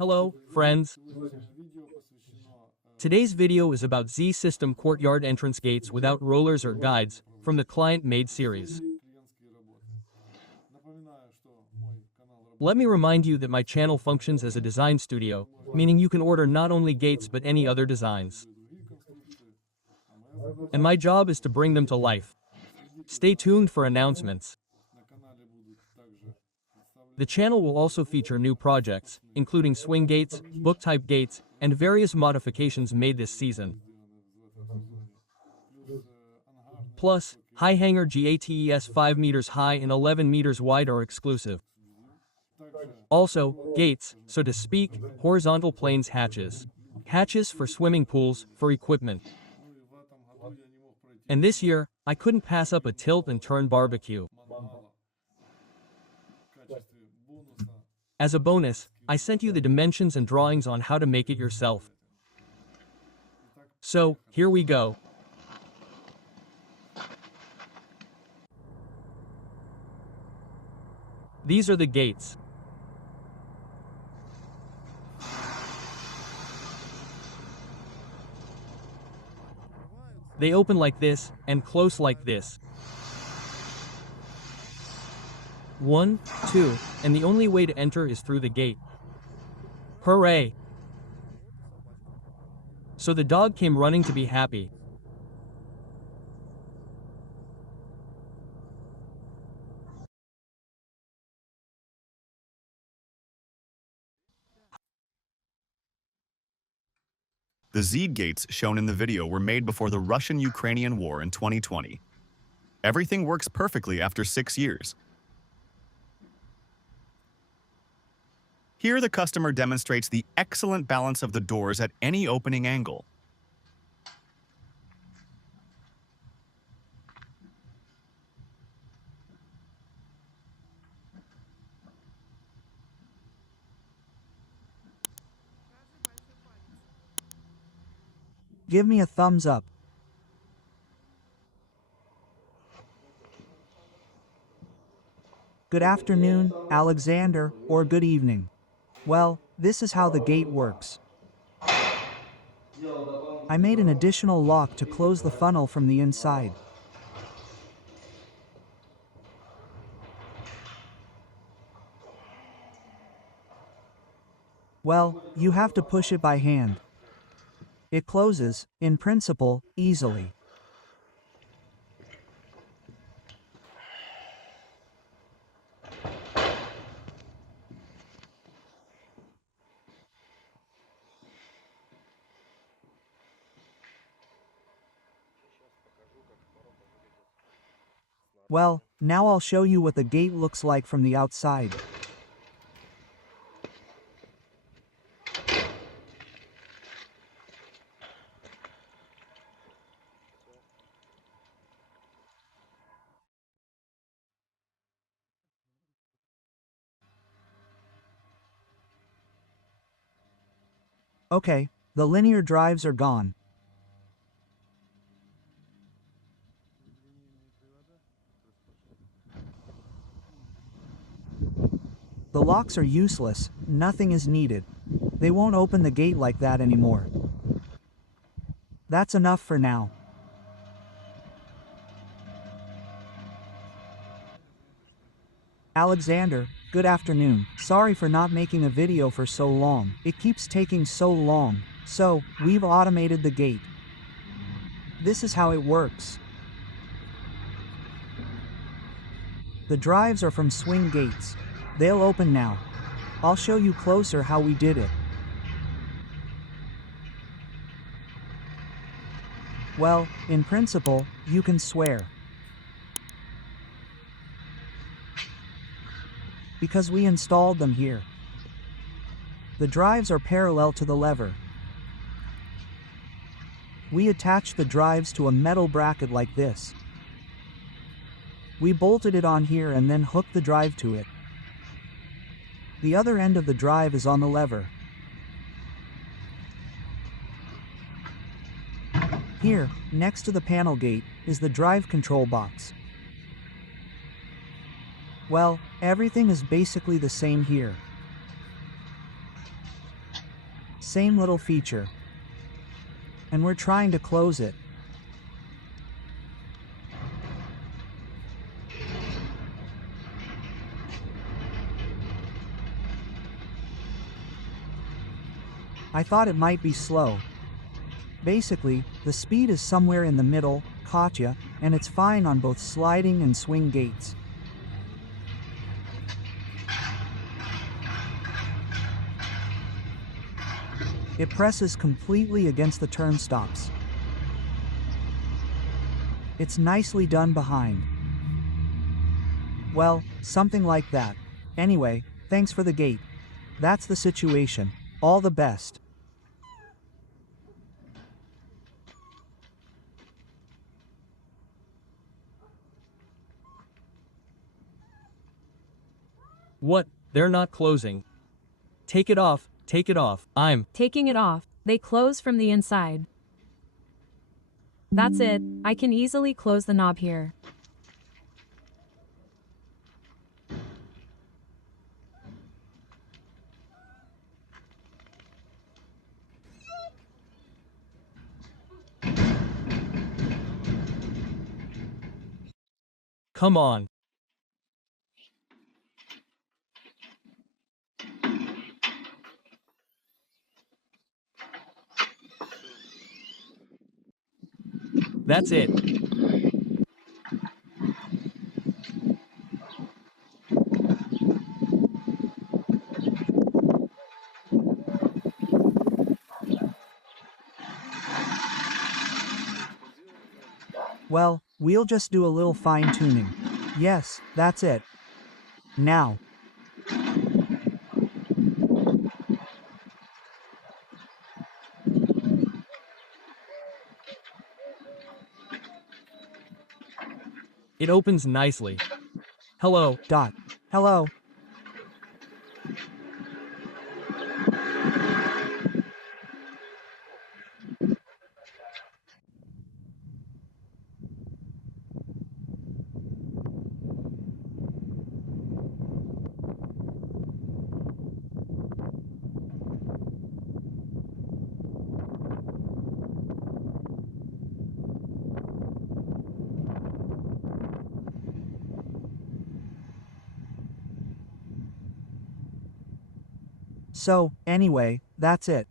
Hello, friends. Today's video is about NZsystem courtyard entrance gates without rollers or guides, from the client-made series. Let me remind you that my channel functions as a design studio, meaning you can order not only gates but any other designs. And my job is to bring them to life. Stay tuned for announcements. The channel will also feature new projects, including swing gates, book-type gates, and various modifications made this season. Plus, high hangar gates 5 meters high and 11 meters wide are exclusive. Also, gates, so to speak, horizontal planes hatches. Hatches for swimming pools, for equipment. And this year, I couldn't pass up a tilt and turn barbecue. As a bonus, I sent you the dimensions and drawings on how to make it yourself. So, here we go. These are the gates. They open like this, and close like this. 1, 2, and the only way to enter is through the gate. Hooray! So the dog came running to be happy. The Z gates shown in the video were made before the Russian-Ukrainian war in 2020. Everything works perfectly after 6 years. Here the customer demonstrates the excellent balance of the doors at any opening angle. Give me a thumbs up. Good afternoon, Alexander, or good evening. Well, this is how the gate works. I made an additional lock to close the funnel from the inside. Well, you have to push it by hand. It closes, in principle, easily. Well, now I'll show you what the gate looks like from the outside. Okay, the linear drives are gone. The locks are useless, nothing is needed. They won't open the gate like that anymore. That's enough for now. Alexander, good afternoon. Sorry for not making a video for so long. It keeps taking so long. So, we've automated the gate. This is how it works. The drives are from swing gates. They'll open now. I'll show you closer how we did it. Well, in principle, you can swear. Because we installed them here. The drives are parallel to the lever. We attached the drives to a metal bracket like this. We bolted it on here and then hooked the drive to it. The other end of the drive is on the lever. Here, next to the panel gate, is the drive control box. Well, everything is basically the same here. Same little feature. And we're trying to close it. I thought it might be slow. Basically, the speed is somewhere in the middle, caught ya, and it's fine on both sliding and swing gates. It presses completely against the turnstops. It's nicely done behind. Well, something like that. Anyway, thanks for the gate. That's the situation. All the best. What? They're not closing. Take it off, take it off. I'm Taking it off, they close from the inside. That's it, I can easily close the knob here. Come on. That's it. Well, we'll just do a little fine-tuning. Yes, that's it. Now. It opens nicely. Hello. Dot. Hello. So, anyway, that's it.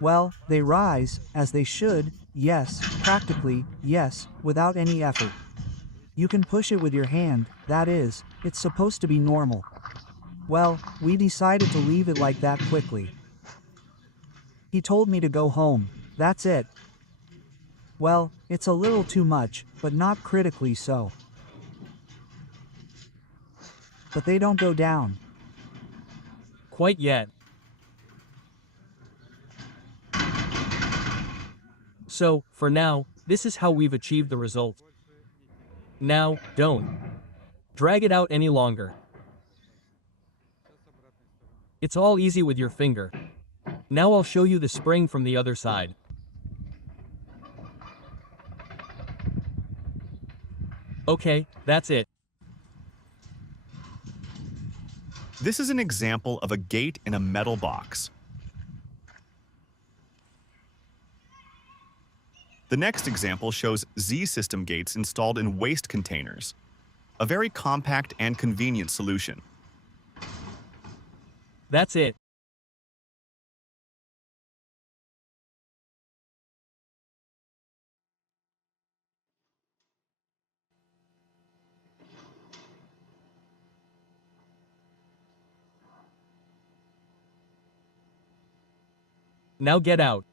Well, they rise, as they should, yes, practically, yes, without any effort. You can push it with your hand, that is, it's supposed to be normal. Well, we decided to leave it like that quickly. He told me to go home, that's it. Well, it's a little too much, but not critically so. But they don't go down. Quite yet. So, for now, this is how we've achieved the result. Now, don't drag it out any longer. It's all easy with your finger. Now I'll show you the spring from the other side. Okay, that's it. This is an example of a gate in a metal box. The next example shows NZsystem gates installed in waste containers, a very compact and convenient solution. That's it. Now get out.